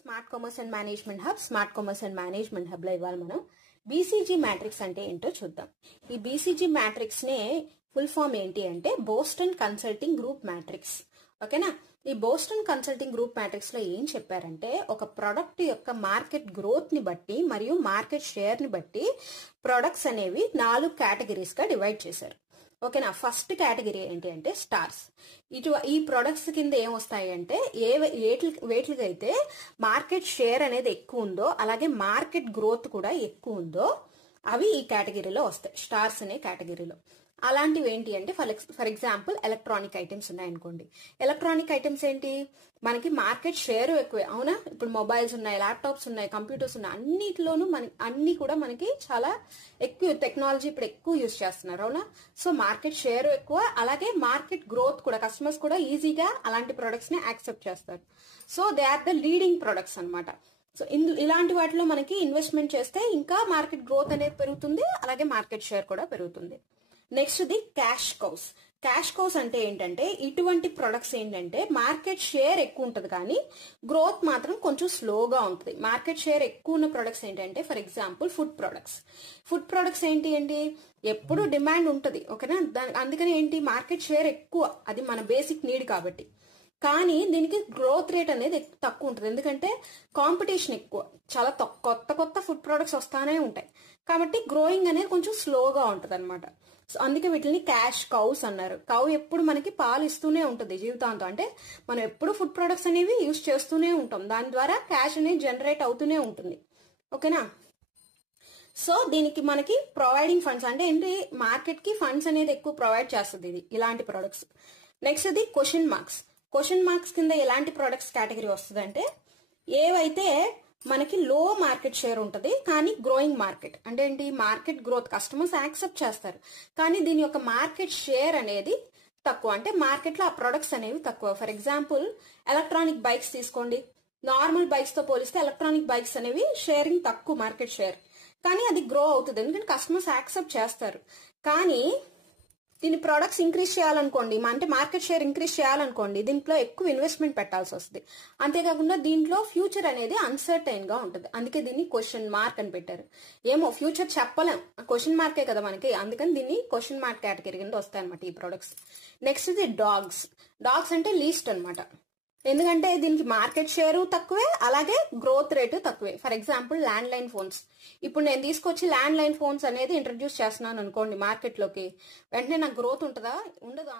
Smart commerce and management hub లో ఇవాళ మనం బీసీజీ మ్యాట్రిక్స్ అంటే ఏంటో చూద్దాం. ఈ బీసీజీ మ్యాట్రిక్స్ నే ఫుల్ ఫామ్ ఏంటి అంటే బోస్టన్ కన్సల్టింగ్ గ్రూప్ మ్యాట్రిక్స్. ఓకేనా? ఈ బోస్టన్ కన్సల్టింగ్ గ్రూప్ మ్యాట్రిక్స్ లో ఏం చెప్పారంటే ఒక ప్రొడక్ట్ యొక్క మార్కెట్ గ్రోత్ ని బట్టి మరియు మార్కెట్ షేర్ ని బట్టి ప్రొడక్ట్స్ అనేవి 4 కేటగిరీస్ గా డివైడ్ చేశారు. ఓకేనా? ఫస్ట్ కేటగిరీ ఏంటి అంటే స్టార్స్. ఈ ప్రొడక్ట్స్ కింద ఏం వస్తాయి అంటే వేటికైతే మార్కెట్ షేర్ అనేది ఎక్కువ ఉందో అలాగే మార్కెట్ గ్రోత్ కూడా ఎక్కువ ఉందో అవి ఈ కేటగిరీలో వస్తాయి, స్టార్స్ అనే కేటగిరీలో. అలాంటివి ఏంటి అంటే ఫర్ ఎగ్జాంపుల్ ఎలక్ట్రానిక్ ఐటమ్స్ ఉన్నాయనుకోండి. ఎలక్ట్రానిక్ ఐటమ్స్ ఏంటి, మనకి మార్కెట్ షేర్ ఎక్కువే, అవునా? ఇప్పుడు మొబైల్స్ ఉన్నాయి, ల్యాప్టాప్స్ ఉన్నాయి, కంప్యూటర్స్ ఉన్నాయి, అన్నిటిలోనూ అన్ని కూడా మనకి చాలా ఎక్కువ టెక్నాలజీ ఇప్పుడు ఎక్కువ యూజ్ చేస్తున్నారు, అవునా? సో మార్కెట్ షేర్ ఎక్కువ, అలాగే మార్కెట్ గ్రోత్ కూడా, కస్టమర్స్ కూడా ఈజీగా అలాంటి ప్రొడక్ట్స్ ని యాక్సెప్ట్ చేస్తారు. So they are the leading products అనమాట. సో ఇలాంటి వాటిలో మనకి ఇన్వెస్ట్మెంట్ చేస్తే ఇంకా మార్కెట్ గ్రోత్ అనేది పెరుగుతుంది, అలాగే మార్కెట్ షేర్ కూడా పెరుగుతుంది. Next the cash cows. Cash cows అంటే ఏంటంటే ఇటువంటి ప్రొడక్ట్స్ ఏంటంటే మార్కెట్ షేర్ ఎక్కువ ఉంటుంది కానీ గ్రోత్ మాత్రం కొంచెం స్లోగా ఉంటుంది. మార్కెట్ షేర్ ఎక్కువ ఉన్న ప్రొడక్ట్స్ ఏంటంటే ఫర్ ఎగ్జాంపుల్ ఫుడ్ ప్రొడక్ట్స్ ఏంటి ఎప్పుడు డిమాండ్ ఉంటుంది, ఓకేనా? అందుకని ఏంటి మార్కెట్ షేర్ ఎక్కువ, అది మన బేసిక్ నీడ్ కాబట్టి. కానీ దీనికి గ్రోత్ రేట్ అనేది తక్కువ ఉంటుంది, ఎందుకంటే కాంపిటీషన్ ఎక్కువ, చాలా కొత్త ఫుడ్ ప్రొడక్ట్స్ వస్తానే ఉంటాయి కాబట్టి గ్రోయింగ్ అనేది కొంచెం స్లోగా ఉంటుంది అనమాట. సో అందుకే వీటిని క్యాష్ కౌస్ అన్నారు. కౌ ఎప్పుడు మనకి పాలు ఇస్తూనే ఉంటుంది జీవితాంతం, అంటే మనం ఎప్పుడు ఫుడ్ ప్రొడక్ట్స్ అనేవి యూజ్ చేస్తూనే ఉంటాం, దాని ద్వారా క్యాష్ అనేది జనరేట్ అవుతూనే ఉంటుంది, ఓకేనా? సో దీనికి మనకి ప్రొవైడింగ్ ఫండ్స్ అంటే ఏంటి, మార్కెట్ కి ఫండ్స్ అనేది ఎక్కువ ప్రొవైడ్ చేస్తుంది ఇది ఇలాంటి products. Next the question marks కింద ఎలాంటి ప్రొడక్ట్స్ కేటగిరీ వస్తుంది అంటే ఏవైతే మనకి లో మార్కెట్ షేర్ ఉంటుంది కానీ గ్రోయింగ్ మార్కెట్, అంటే ఏంటి మార్కెట్ గ్రోత్ కస్టమర్స్ యాక్సెప్ట్ చేస్తారు కానీ దీని యొక్క మార్కెట్ షేర్ అనేది తక్కువ, అంటే మార్కెట్ లో ఆ ప్రొడక్ట్స్ అనేవి తక్కువ. ఫర్ ఎగ్జాంపుల్ ఎలక్ట్రానిక్ బైక్స్ తీసుకోండి, నార్మల్ బైక్స్ తో పోలిస్తే ఎలక్ట్రానిక్ బైక్స్ అనేవి షేరింగ్ తక్కువ మార్కెట్ షేర్, కానీ అది గ్రో అవుతుంది ఎందుకంటే కస్టమర్స్ యాక్సెప్ట్ చేస్తారు. కానీ దీని ప్రొడక్ట్స్ ఇంక్రీజ్ చేయాలనుకోండి, అంటే మార్కెట్ షేర్ ఇంక్రీజ్ చేయాలనుకోండి, దీంట్లో ఎక్కువ ఇన్వెస్ట్మెంట్ పెట్టాల్సి వస్తుంది. అంతేకాకుండా దీంట్లో ఫ్యూచర్ అనేది అన్సర్టైన్ గా ఉంటుంది, అందుకే దీన్ని క్వశ్చన్ మార్క్ అని పెట్టారు. ఏమో ఫ్యూచర్ చెప్పలేం, క్వశ్చన్ మార్కే కదా మనకి, అందుకని దీన్ని క్వశ్చన్ మార్క్ కేటగిరీ కింద వస్తాయి అనమాట ఈ ప్రొడక్ట్స్. నెక్స్ట్ ఇది డాగ్స్ అంటే లీస్ట్ అనమాట, ఎందుకంటే దీనికి మార్కెట్ షేర్ తక్కువే అలాగే గ్రోత్ రేటు తక్కువే. For example land line phones, ఇప్పుడు నేను తీసుకొచ్చి ల్యాండ్ లైన్ ఫోన్స్ అనేది ఇంట్రడ్యూస్ చేస్తున్నాను అనుకోండి మార్కెట్ లోకి, వెంటనే నాకు గ్రోత్ ఉంటుందా? ఉండదు.